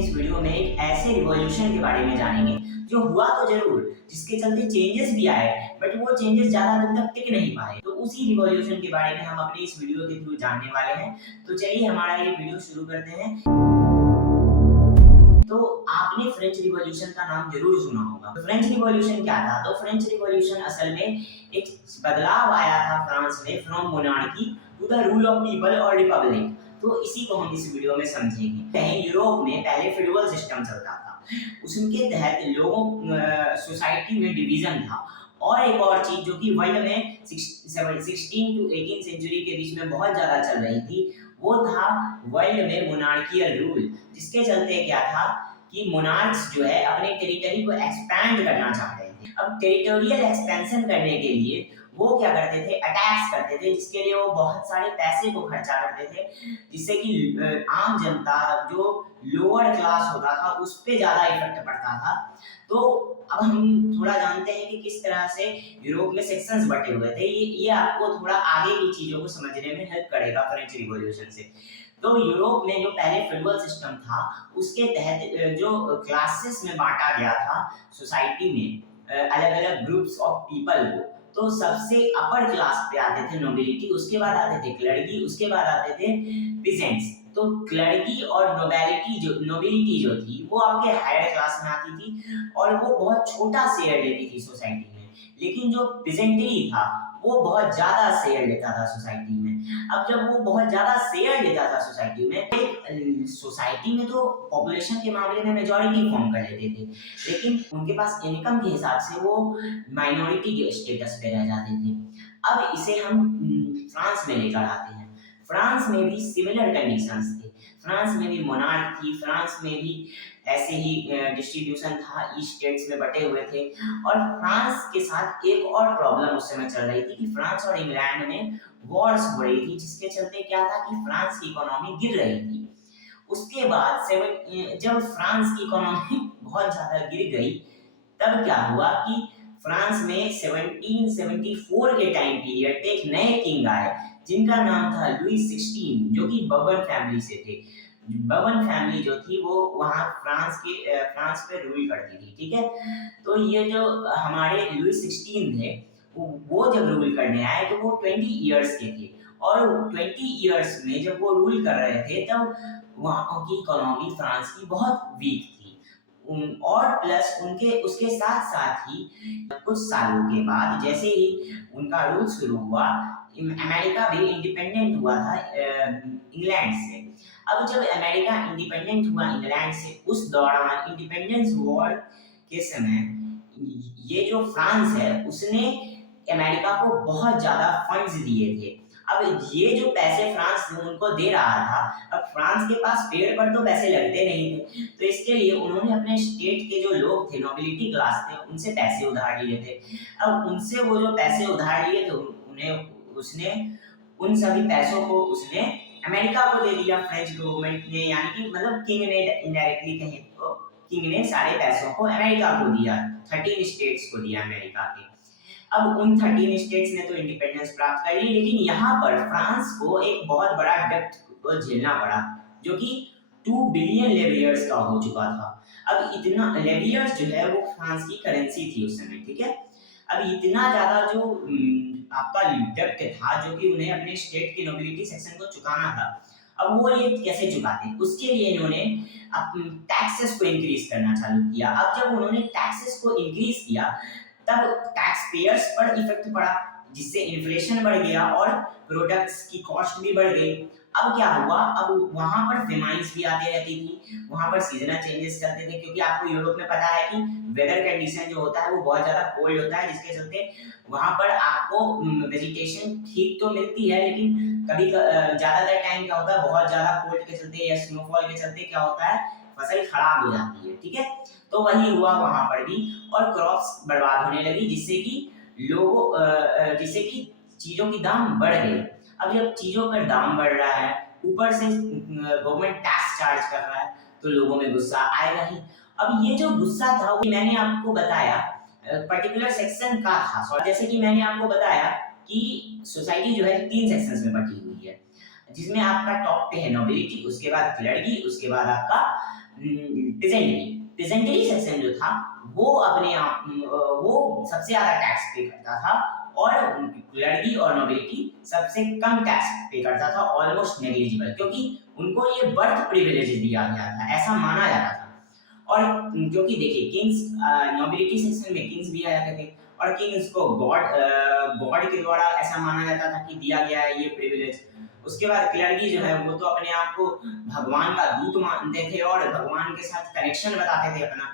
इस वीडियो में एक ऐसे रिवॉल्यूशन के बारे में जानेंगे जो हुआ तो जरूर, जिसके चलते चेंजेस भी आए, बट वो चेंजेस ज्यादा दिन तक टिक नहीं पाए। तो उसी रिवॉल्यूशन के बारे में हम अपने इस वीडियो के थ्रू जानने वाले हैं। तो चलिए हमारा ये वीडियो शुरू करते हैं। तो आपने फ्रेंच रिवॉल्यूशन का नाम जरूर सुना होगा। तो फ्रेंच रिवॉल्यूशन क्या था? तो फ्रेंच रिवॉल्यूशन असल में एक बदलाव आया था फ्रांस में, from monarchy to the rule of people और रिपब्लिक। तो इसी को हम इस वीडियो में समझेंगे। कहीं यूरोप में पहले फेडरल सिस्टम चलता था, उसके तहत लोगों सोसाइटी में डिवीजन था। और एक और चीज जो कि वर्ल्ड में 16 टू 18 सेंचुरी के बीच में बहुत ज्यादा चल रही थी, वो था वर्ल्ड में मोनार्कियल रूल, जिसके चलते क्या था कि मोनार्क्स जो है अपने टेरिटरी को एक्सपैंड करना चाहते थे। अब टेरिटोरियल एक्सपेंशन करने के लिए वो क्या करते थे, अटैक्स करते थे, जिसके लिए वो बहुत सारे पैसे को खर्चा करते थे, जिससे कि आम जनता जो लोअर क्लास होता था उस पर ज्यादा इफेक्ट पड़ता था। तो अब हम थोड़ा जानते हैं कि किस तरह से यूरोप में सेक्शंस बटे हुए थे। ये आपको थोड़ा आगे की चीजों को समझने में हेल्प करेगा फ्रेंच रिवॉल्यूशन से। तो यूरोप में जो पहले फेडरल सिस्टम था, उसके तहत जो क्लासेस में बांटा गया था सोसाइटी में, अलग अलग ग्रुप्स ऑफ पीपल को। तो सबसे अपर क्लास पे आते थे नोबिलिटी, उसके बाद आते थे क्लर्की, उसके बाद आते थे पीजेंट्स। तो क्लर्की और नोबिलिटी जो थी वो आपके हायर क्लास में आती थी और वो बहुत छोटा शेयर लेती थी सोसाइटी में। लेकिन जो पीजेंट्री था वो बहुत ज्यादा शेयर लेता था सोसाइटी में। अब जब वो बहुत ज्यादा शेयर लेता था सोसाइटी में, सोसाइटी में तो पॉपुलेशन के मामले में मेजॉरिटी फॉर्म कर लेते थे, लेकिन उनके पास इनकम के हिसाब से वो माइनॉरिटी के स्टेटस पे रह जाते थे। अब इसे हम फ्रांस में लेकर आते हैं। फ्रांस में भी सिमिलर कंडीशंस थे। फ्रांस में भी मोनार्क थी, फ्रांस में भी ऐसे ही डिस्ट्रीब्यूशन था, ईस्ट स्टेट्स में बटे हुए थे। और फ्रांस के साथ एक और प्रॉब्लम उस समय चल रही थी कि फ्रांस और इंग्लैंड में वॉर्स हो रही थी, जिसके चलते क्या था कि फ्रांस की इकोनॉमी गिर रही थी। उसके बाद जब फ्रांस की इकोनॉमी बहुत ज्यादा गिर गई, तब क्या हुआ कि फ्रांस में 1774 के टाइम पीरियड पे एक नए किंग आए, जिनका नाम था लुई 16, जो कि बर्बन फैमिली से थे। बर्बन फैमिली जो थी वो वहाँ फ्रांस पे रूल करती थी, ठीक है। तो ये जो हमारे लुई 16 थे, वो जब रूल करने आए तो वो 20 इयर्स के थे। और 20 इयर्स में जब वो रूल कर रहे थे, तब वहाँ की इकोनॉमी फ्रांस की बहुत वीक थी। और प्लस उनके उसके साथ साथ ही कुछ सालों के बाद जैसे ही उनका रूल शुरू हुआ, अमेरिका भी इंडिपेंडेंट हुआ था इंग्लैंड से। अब जब अमेरिका इंडिपेंडेंट हुआ इंग्लैंड से, उस दौरान इंडिपेंडेंस वॉर के समय ये जो फ्रांस है उसने अमेरिका को बहुत ज्यादा फंड्स दिए थे। अब ये जो पैसे फ्रांस उनको दे रहा था, अब फ्रांस के पास पेड़ पर तो पैसे लगते नहीं थे, तो इसके लिए उन्होंने अपने स्टेट के जो लोग थे, नोबिलिटी क्लास थे, उनसे पैसे उधार लिए थे। अब उनसे वो जो पैसे उधार लिए थे, उन्हें उसने उन सभी पैसों को उसने अमेरिका को दे दिया, फ्रेंच गवर्नमेंट ने, यानी कि मतलब किंग ने, इनडायरेक्टली कहें तो किंग ने सारे पैसों को अमेरिका को दिया, 13 स्टेट्स को दिया अमेरिका के। अब उन 13 स्टेट्स ने तो इंडिपेंडेंस प्राप्त कर ली, लेकिन यहाँ पर फ्रांस को एक बहुत बड़ा डेब्ट को झेलना पड़ा, जो कि 2 बिलियन लेवियर्स का हो चुका था। अब इतना लेवियर्स जो है वो फ्रांस की करेंसी थी उस समय, ठीक है। अब इतना ज्यादा जो आपका डेब्ट था, जो कि उन्हें अपने स्टेट की नोबिलिटी सेक्शन को चुकाना था, अब वो ये कैसे चुकाते, उसके लिए इन्होंने टैक्सेस को इंक्रीज करना चालू किया। अब जब उन्होंने टैक्सेस को इंक्रीज किया, तब टैक्स पेयर्स पर इफेक्ट पड़ा, जिससे इन्फ्लेशन बढ़ गया और प्रोडक्ट्स की कॉस्ट भी बढ़ गई। अब क्या हुआ, अब वहां पर फेमाइंस भी आती रहती थी, वहां पर सीजनल चेंजेस चलते थे, क्योंकि आपको यूरोप में पता है कि वेदर कंडीशन जो होता है वो बहुत ज्यादा कोल्ड होता है, जिसके चलते वहां पर आपको वेजिटेशन ठीक तो मिलती है, लेकिन कभी ज्यादातर टाइम क्या होता है, बहुत ज्यादा कोल्ड के चलते या स्नोफॉल के चलते क्या होता है, फसल खराब हो जाती है, ठीक है। तो वही हुआ वहां पर भी, और क्रॉप्स बर्बाद होने लगी, जिससे कि चीजों की दाम बढ़ गई। अब जब चीजों पर दाम बढ़ रहा है, ऊपर से गवर्नमेंट टैक्स चार्ज कर रहा है, तो लोगों में गुस्सा आएगा ही। अब ये जो गुस्सा था वो मैंने आपको बताया पर्टिकुलर सेक्शन का था। जैसे कि मैंने आपको बताया कि सोसाइटी जो है 3 सेक्शंस में बटी हुई है, जिसमें आपका टॉप पे है नोबिलिटी, उसके बाद क्लर्की, उसके बाद आपका पेजेंटरी सेक्शन जो था वो अपने आप वो सबसे ज्यादा टैक्स पे करता था और क्लर्की और नोबिलिटी सबसे कम टैक्स पे करता था, ऑलमोस्ट नेग्लिजिबल, क्योंकि उनको ये बर्थ प्रिविलेज दिया गया था, ऐसा माना जाता था। और क्योंकि देखिए किंग्स, नोबिलिटी सेक्शन में किंग्स भी आ जाते थे और किंग्स को गॉड के द्वारा ऐसा माना जाता था कि दिया गया है ये प्रिविलेज। उसके बाद क्लर्की जो है वो तो अपने आप को भगवान का दूत मानते थे और भगवान के साथ कनेक्शन बताते थे अपना,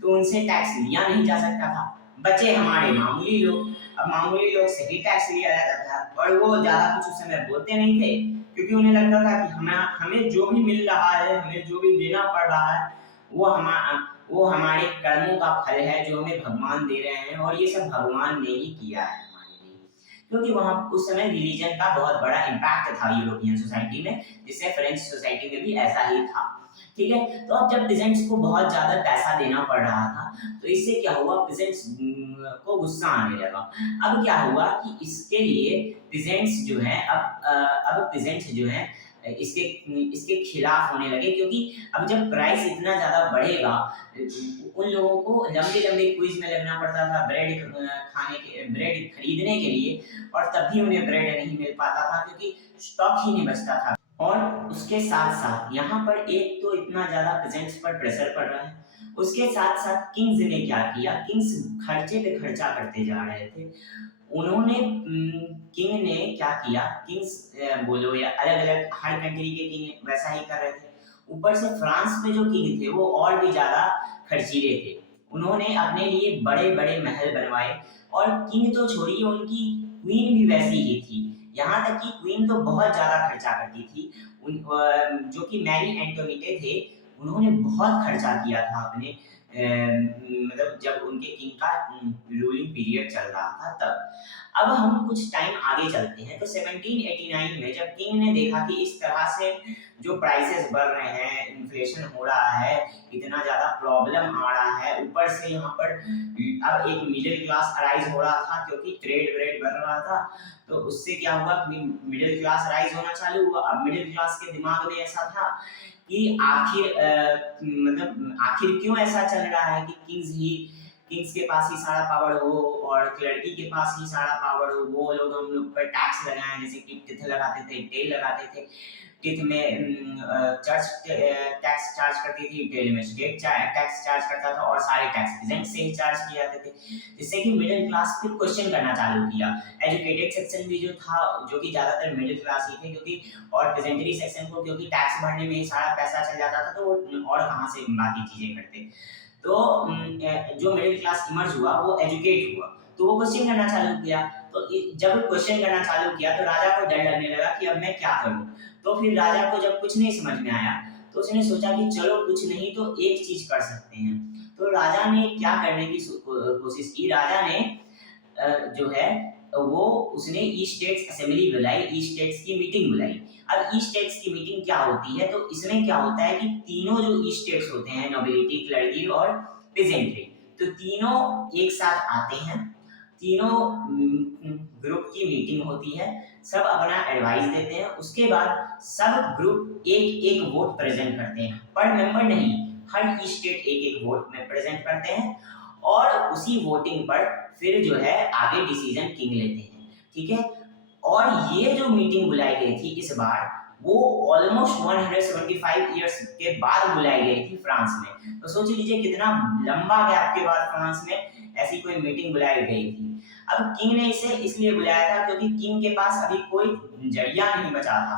तो उनसे टैक्स लिया नहीं जा सकता था। बचे हमारे मामूली लोग, अब मामूली लोग से ही टैक्स लिया जाता था और वो ज्यादा कुछ उस समय बोलते नहीं थे, क्योंकि उन्हें लगता था कि हमें जो भी मिल रहा है, हमें जो भी देना पड़ रहा है वो हमारे कर्मों का फल है जो हमें भगवान दे रहे हैं, और ये सब भगवान ने ही किया है हमारे लिए। क्योंकि वहां उस समय रिलीजन का बहुत बड़ा इम्पैक्ट था यूरोपियन सोसाइटी में, जिससे फ्रेंच सोसाइटी में भी ऐसा ही था। ठीक है, तो अब जब पीजेंट्स को बहुत ज्यादा पैसा देना पड़ रहा था, तो इससे क्या हुआ, पीजेंट्स को गुस्सा आने लगा। अब क्या हुआ कि इसके लिए पीजेंट्स जो है अब पीजेंट्स जो है इसके इसके खिलाफ होने लगे, क्योंकि अब जब प्राइस इतना ज्यादा बढ़ेगा, उन लोगों को लंबे लंबे क्विज में लगना पड़ता था ब्रेड खरीदने के लिए, और तब भी उन्हें ब्रेड नहीं मिल पाता था क्योंकि स्टॉक ही नहीं बचता था। और उसके साथ साथ यहाँ पर एक तो इतना ज्यादा प्रेजेंट्स पर प्रेशर पड़ रहा है, उसके साथ साथ किंग्स ने क्या किया, किंग्स खर्चे पे खर्चा करते जा रहे थे। उन्होंने किंग ने क्या किया, किंग्स बोलो या अलग अलग हर कंट्री के किंग वैसा ही कर रहे थे। ऊपर से फ्रांस में जो किंग थे वो और भी ज्यादा खर्चीले थे, उन्होंने अपने लिए बड़े बड़े महल बनवाए, और किंग तो छोड़िए उनकी क्वीन भी वैसी ही थी, यहाँ तक कि क्वीन तो बहुत ज्यादा खर्चा करती थी। जो कि मैरी एंटोनीटे थे, उन्होंने बहुत खर्चा किया था अपने मतलब जब उनके किंग का रूलिंग पीरियड चल रहा था तब। अब हम कुछ टाइम आगे चलते हैं, तो 1789 में जब किंग ने देखा कि इस तरह से जो प्राइसेस बढ़ रहे हैं, इन्फ्लेशन हो रहा है, इतना ज्यादा प्रॉब्लम आ रहा है, ऊपर से यहाँ पर अब एक मिडिल क्लास अराइज हो रहा था क्योंकि ट्रेड व्रेड बढ़ रहा था, तो उससे क्या हुआ कि मिडिल क्लास राइज होना चालू हुआ। अब मिडिल क्लास के दिमाग में ऐसा था कि आखिर क्यों ऐसा चल रहा है कि किंग्स के पास ही सारा पावर हो और लड़की के पास ही सारा पावर हो, वो लोग हम लोग पर टैक्स लगाएं, जैसे कि टिथ लगाते थे, टेल लगाते थे। टिथ में चर्च टैक्स चार्ज करती थी, टेल में स्टेट टैक्स चार्ज करता था, और सारे टैक्स प्रेजेंट से ही चार्ज किए जाते थे, जिससे कि मिडिल क्लास फिर क्वेश्चन करना चालू किया। एजुकेटेड सेक्शन भी जो था, जो कि ज्यादातर मिडिल क्लास ही थे, क्योंकि और प्रेजेंटरी सेक्शन को क्योंकि टैक्स भरने में ही सारा पैसा चल जाता था, तो वो और कहाँ से बाकी चीजें करते। तो जो मिडिल क्लास इमर्ज हुआ वो एजुकेट हुआ, तो वो क्वेश्चन करना चालू किया। तो जब क्वेश्चन करना चालू किया तो राजा को डर लगने लगा कि अब मैं क्या करूं। तो फिर राजा को जब कुछ नहीं समझ में आया, तो उसने सोचा कि चलो कुछ नहीं तो एक चीज कर सकते हैं। तो राजा ने क्या करने की कोशिश की, राजा ने जो है वो उसने ई स्टेट्स असेंबली बुलाई, ई स्टेट्स की मीटिंग बुलाई। अब ई स्टेट्स की मीटिंग क्या होती है, तो इसमें क्या होता है कि तीनों जो ई स्टेट्स होते हैं, नोबिलिटी, क्लर्की और पेजेंट्री, तो तीनों एक साथ आते हैं, तीनों ग्रुप की मीटिंग होती है, सब अपना एडवाइस देते हैं, उसके बाद सब ग्रुप एक एक वोट प्रेजेंट करते हैं, पर मेंबर नहीं, हर ई स्टेट एक एक वोट में प्रेजेंट करते हैं, और उसी वोटिंग पर फिर जो है आगे डिसीजन किंग लेते हैं। ठीक है, और ये जो मीटिंग बुलाई गई थी इस बार, वो ऑलमोस्ट 175 इयर्स के बाद बुलाई गई थी फ्रांस में। तो सोच लीजिए कितना लंबा गैप के बाद फ्रांस में ऐसी कोई मीटिंग बुलाई गई थी। अब किंग ने इसे इसलिए बुलाया था क्योंकि किंग के पास अभी कोई जरिया नहीं बचा था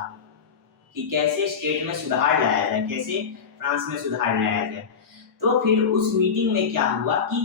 कि कैसे स्टेट में सुधार लाया जाए, कैसे फ्रांस में सुधार लाया जाए। तो फिर उस मीटिंग में क्या हुआ कि